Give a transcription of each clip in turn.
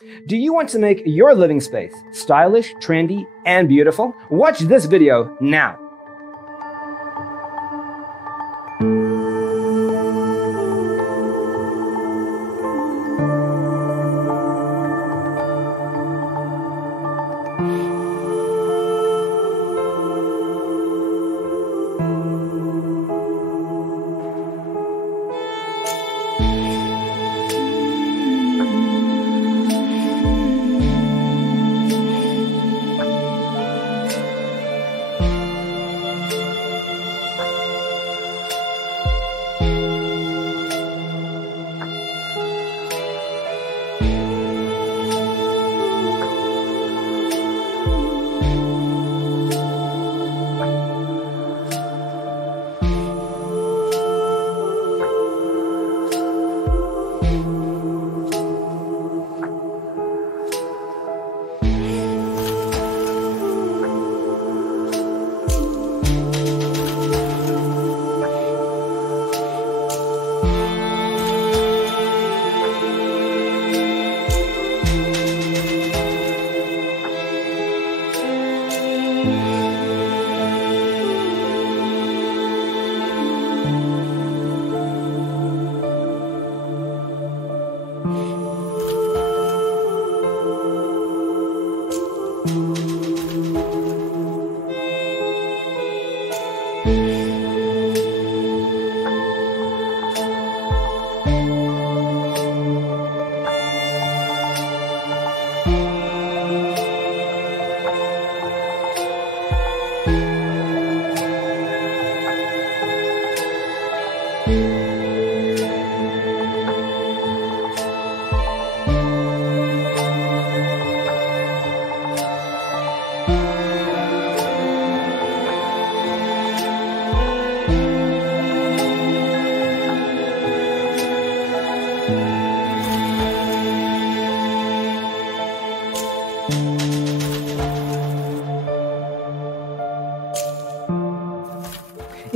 Do you want to make your living space stylish, trendy, and beautiful? Watch this video now.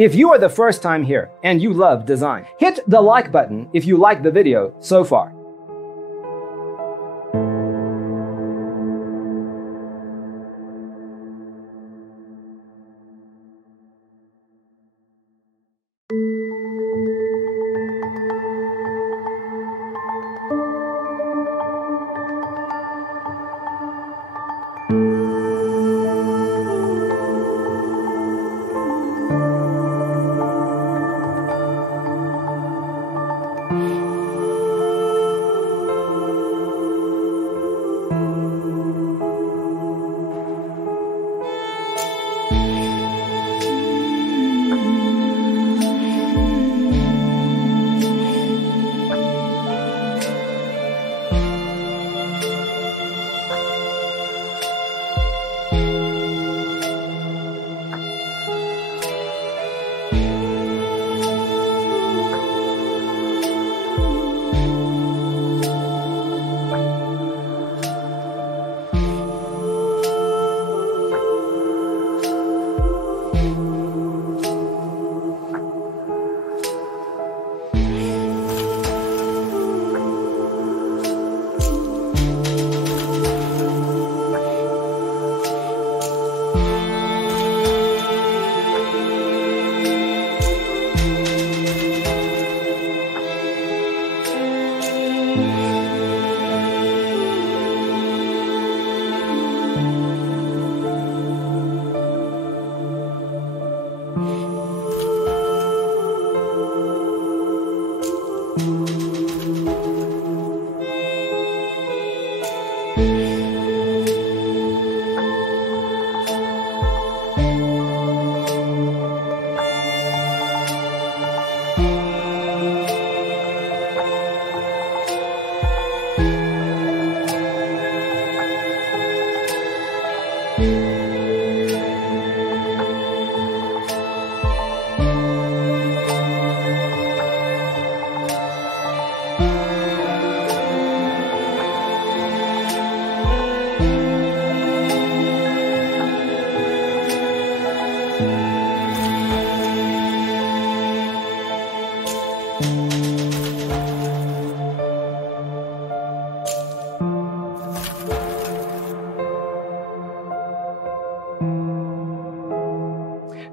If you are the first time here and you love design, hit the like button if you like the video so far.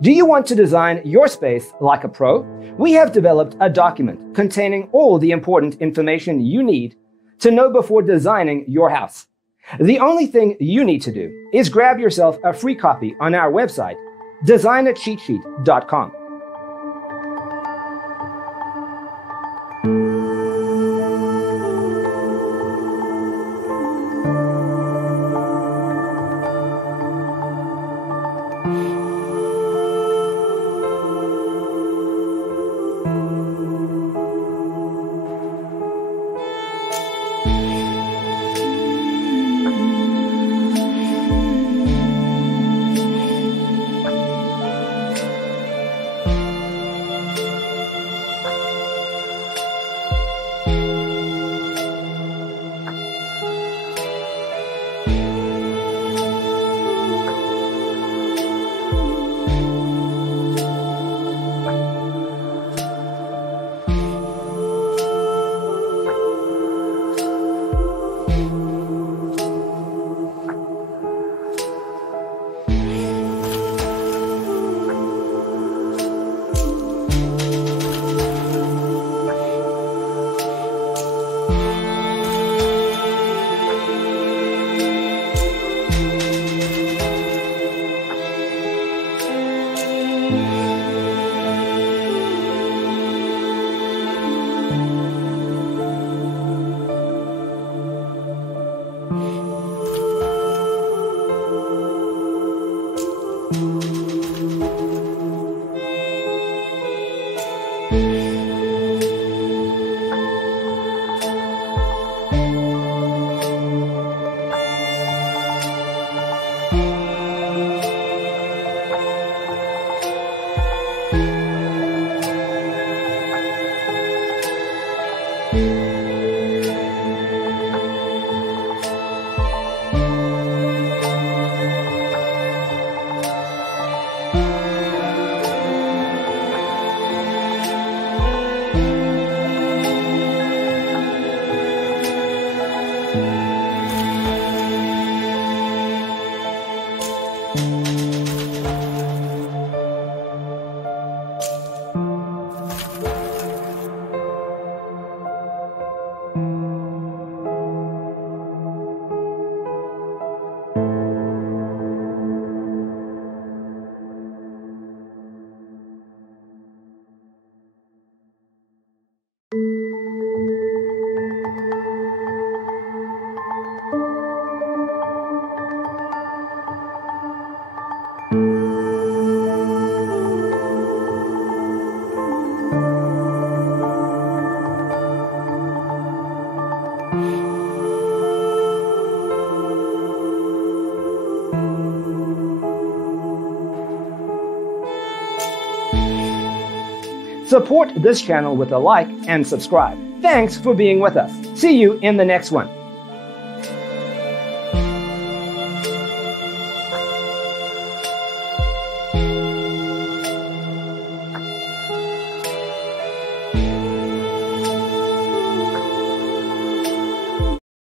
Do you want to design your space like a pro? We have developed a document containing all the important information you need to know before designing your house. The only thing you need to do is grab yourself a free copy on our website, designacheatsheet.com. Support this channel with a like and subscribe. Thanks for being with us. See you in the next one.